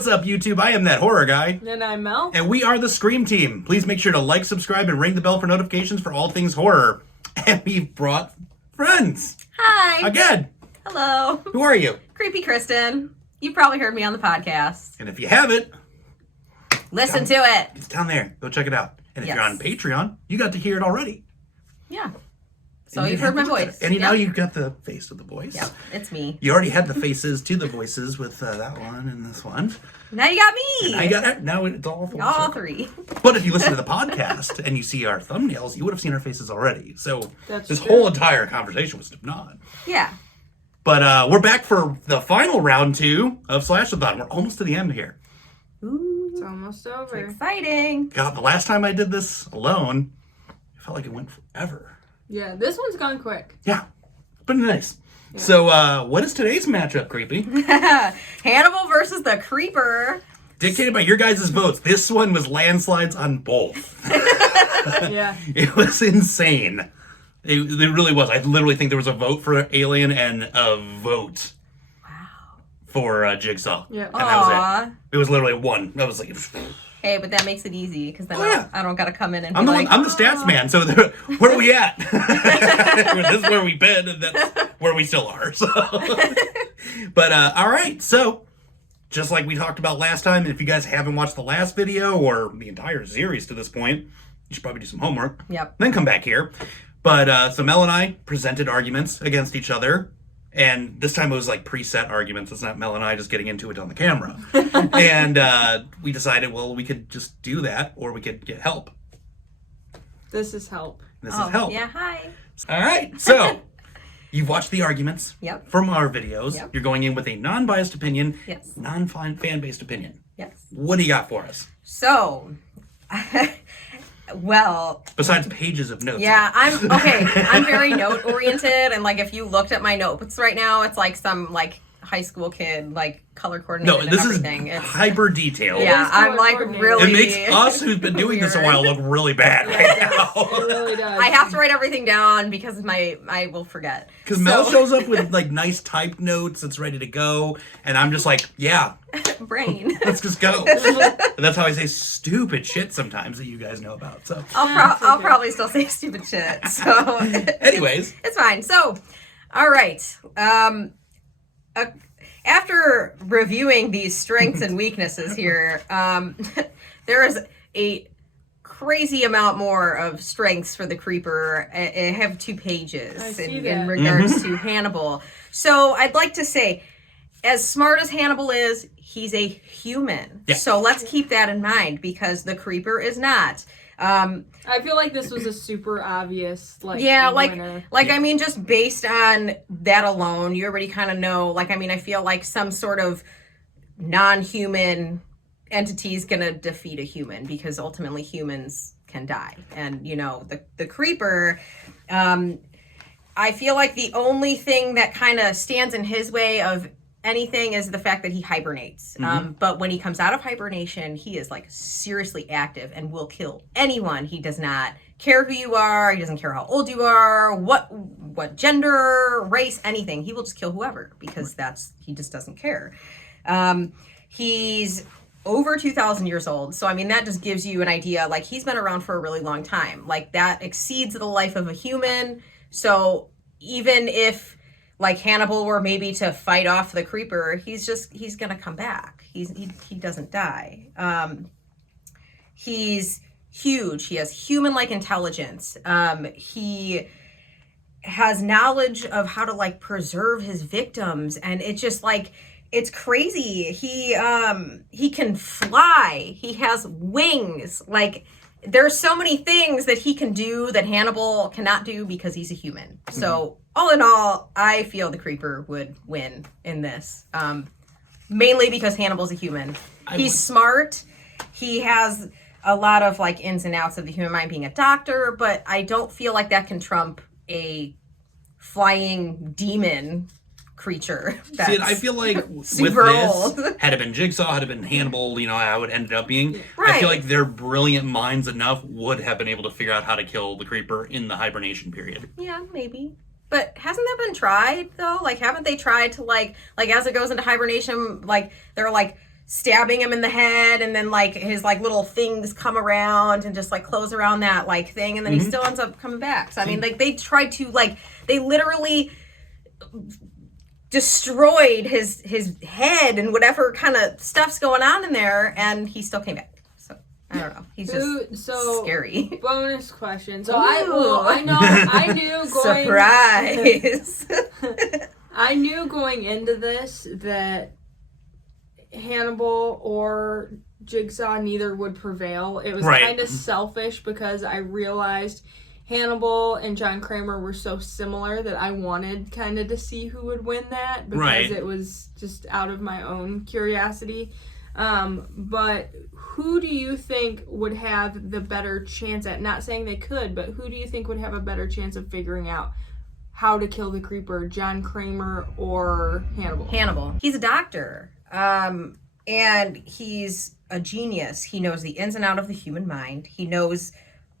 What's up, YouTube? I am that horror guy. And I'm Mel. And we are the Scream Team. Please make sure to like, subscribe, and ring the bell for notifications for all things horror. And we've brought friends. Hi. Again. Hello. Who are you? Creepy Kristen. You've probably heard me on the podcast. And if you haven't, Listen to it. it's down there. Go check it out. And if Yes. you're on Patreon, you got to hear it already. Yeah. So And you've you heard my have to look at voice. it. And Yep. now you've got the face of the voice. Yep, it's me. You already had the faces to the voices with that one and this one. Now you got me. I got it. Now it's all full All circle. three. But if you listen to the podcast and you see our thumbnails, you would have seen our faces already. So That's this true. whole entire conversation was not. Yeah. But we're back for the final round 2 of SLASHETHON. We're almost to the end here. Ooh. It's almost over. Exciting. God, the last time I did this alone, it felt like it went forever. Yeah, this one's gone quick. Yeah, but nice. Yeah. So what is today's matchup, Creepy? Hannibal versus the Creeper. Dictated by your guys' votes. This one was landslides on both. Yeah. It was insane. It really was. I literally think there was a vote for Alien and a vote for Jigsaw. Yeah. And that was it. It was literally one. I was like, Hey, but that makes it easy because then Oh, yeah. I don't got to come in and I'm be the like, I'm the stats man. So where are we at? This is where we've been, and that's where we still are. So, but all right. So, just like we talked about last time, if you guys haven't watched the last video or the entire series to this point, you should probably do some homework. Yep. Then come back here. But so Mel and I presented arguments against each other. And this time it was like preset arguments. It's not Mel and I just getting into it on the camera. And we decided, well, we could just do that or we could get help. This is help. This is help. Yeah, hi. All right. So you've watched the arguments Yep. from our videos. Yep. You're going in with a non-biased opinion, Yes. non-fan-based opinion. Yes. What do you got for us? So, well, Besides pages of notes. yeah, I'm very note oriented, and like if you looked at my notebooks right now, it's like some like high school kid like color coordinated No, and this everything. is It's, hyper detailed. yeah, It is I'm like color-coordinated. really. It makes us who've been doing this a while look really bad right now. It really does. I have to write everything down because I will forget. Because Mel shows up with like nice typed notes that's ready to go, and I'm just like, yeah, brain. let's just go. And that's how I say stupid shit sometimes that you guys know about. So, I'll probably still say stupid shit. So, anyways, it's fine. So, all right. After reviewing these strengths and weaknesses here, there is a crazy amount more of strengths for the Creeper. I have 2 pages in regards to Hannibal. So I'd like to say, as smart as Hannibal is, he's a human. Yeah. So let's keep that in mind because the Creeper is not. I feel like this was a super obvious winner. I mean, just based on that alone, you already kind of know. Like, I mean, I feel like some sort of non-human entity is gonna defeat a human because ultimately humans can die, and you know the Creeper. I feel like the only thing that kind of stands in his way of anything is the fact that he hibernates. But when he comes out of hibernation, he is like seriously active and will kill anyone. He does not care who you are. He doesn't care how old you are, what gender, race, anything. He will just kill whoever because he just doesn't care. He's over 2,000 years old. So, I mean, that just gives you an idea. Like, he's been around for a really long time. Like, that exceeds the life of a human. So, even if like Hannibal were maybe to fight off the Creeper, he's gonna come back. He doesn't die. He's huge. He has human-like intelligence. He has knowledge of how to like preserve his victims, and it's just like it's crazy. He can fly. He has wings. Like there's so many things that he can do that Hannibal cannot do because he's a human. So all in all, I feel the Creeper would win in this. Mainly because Hannibal's a human. He's smart. He has a lot of like ins and outs of the human mind being a doctor, but I don't feel like that can trump a flying demon creature. See, I feel like with super this, old. had it been Jigsaw, had it been Hannibal, you know, how it ended up being, Right. I feel like their brilliant minds enough would have been able to figure out how to kill the Creeper in the hibernation period. Yeah, maybe. But hasn't that been tried though? Like, haven't they tried to like as it goes into hibernation, like there are like stabbing him in the head, and then like his like little things come around and just like close around that like thing, and then he still ends up coming back. So I mean, like they tried to like they literally destroyed his head and whatever kind of stuff's going on in there, and he still came back. So I don't know. He's just scary. Bonus question. So I knew going surprise. I knew going into this that Hannibal or Jigsaw, neither would prevail. It was kind of selfish because I realized Hannibal and John Kramer were so similar that I wanted kind of to see who would win that, because it was just out of my own curiosity. But who do you think would have the better chance at, not saying they could, but who do you think would have a better chance of figuring out how to kill the creeper, John Kramer or Hannibal? Hannibal. He's a doctor. And he's a genius. He knows the ins and out of the human mind. He knows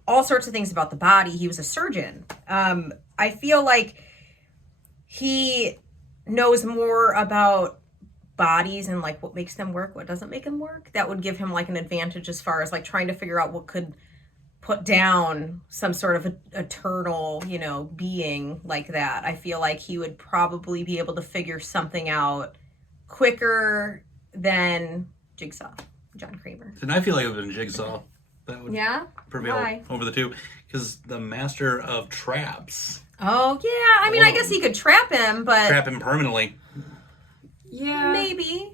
all sorts of things about the body. He was a surgeon. I feel like he knows more about bodies and like what makes them work, what doesn't make them work. That would give him like an advantage as far as like trying to figure out what could put down some sort of eternal, being like that. I feel like he would probably be able to figure something out quicker than Jigsaw, John Kramer. And I feel like it would have been Jigsaw that would prevail over the two, because the master of traps. Oh yeah, I mean, I guess he could trap him, but trap him permanently. Yeah, maybe.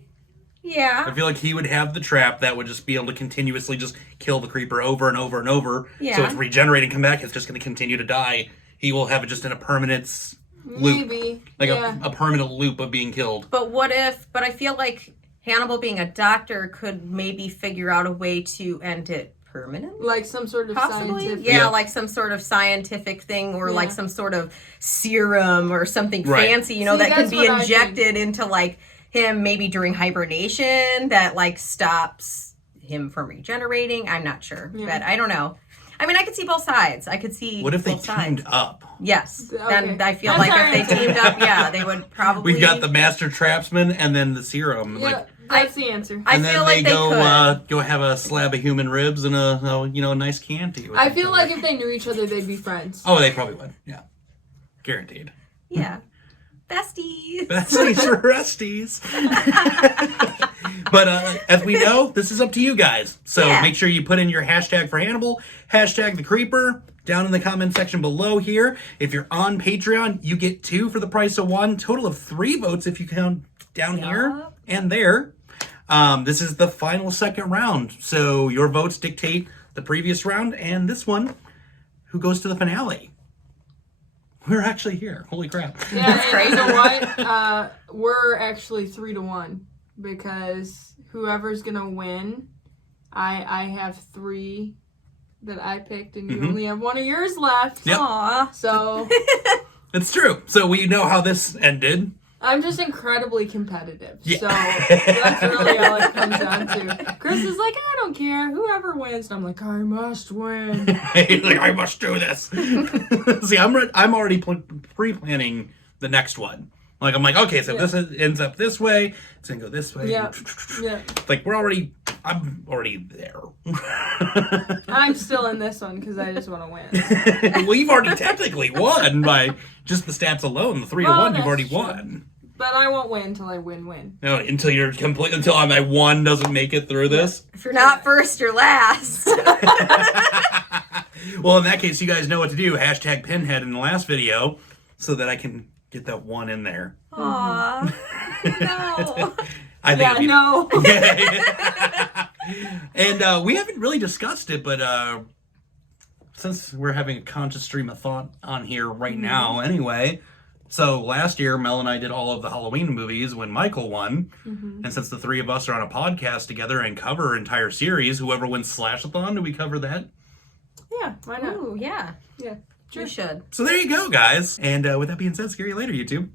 Yeah, I feel like he would have the trap that would just be able to continuously just kill the creeper over and over and over. Yeah. So it's regenerating, come back. It's just going to continue to die. He will have it just in a permanent loop. Maybe. Like a permanent loop of being killed. But but I feel like Hannibal being a doctor could maybe figure out a way to end it permanently. Like some sort of scientific. Yeah, like some sort of scientific thing, or like some sort of serum or something fancy, that could be injected into like him maybe during hibernation that like stops him from regenerating. I'm not sure, but I don't know. I mean, I could see both sides. I could see. What if they teamed up? Yes. Okay. Then I feel like if they teamed up, they would probably. We've got the master trapsman and then the serum. Yeah, that's the answer. I feel like they go have a slab of human ribs and a nice Chianti. I feel like if they knew each other, they'd be friends. Oh, they probably would. Yeah, guaranteed. Yeah. Besties. Besties for resties. But as we know, this is up to you guys. So make sure you put in your hashtag for Hannibal, hashtag the creeper, down in the comment section below here. If you're on Patreon, you get 2 for the price of 1. Total of 3 votes if you count down here and there. This is the final second round. So your votes dictate the previous round and this one, who goes to the finale. We're actually here. Holy crap. Yeah, that's crazy. You know what? We're actually 3-1 because whoever's going to win, I have 3 that I picked and you only have 1 of yours left. Yep. Aww. So. It's true. So we know how this ended. I'm just incredibly competitive. Yeah. So that's really all it comes down to. Chris is like, I don't care. Whoever wins. And I'm like, I must win. He's like, I must do this. See, I'm already pre-planning the next one. Like, I'm like, okay, so if this ends up this way, it's going to go this way. Yeah. Like, I'm already there. I'm still in this one because I just want to win. Well, you've already technically won by just the stats alone. The 3-1, you've already won. But I won't win until I win. No, until my 1 doesn't make it through this. If you're not first, you're last. Well, in that case, you guys know what to do. Hashtag Pinhead in the last video so that I can get that 1 in there. Aww. No. I think no. And we haven't really discussed it, but since we're having a conscious stream of thought on here right now anyway, so last year Mel and I did all of the Halloween movies when Michael won, and since the 3 of us are on a podcast together and cover an entire series, whoever wins SLASHETHON, do we cover that? Yeah, why not? Ooh, yeah. Yeah. Sure. We should. So there you go, guys. And with that being said, scary later, YouTube.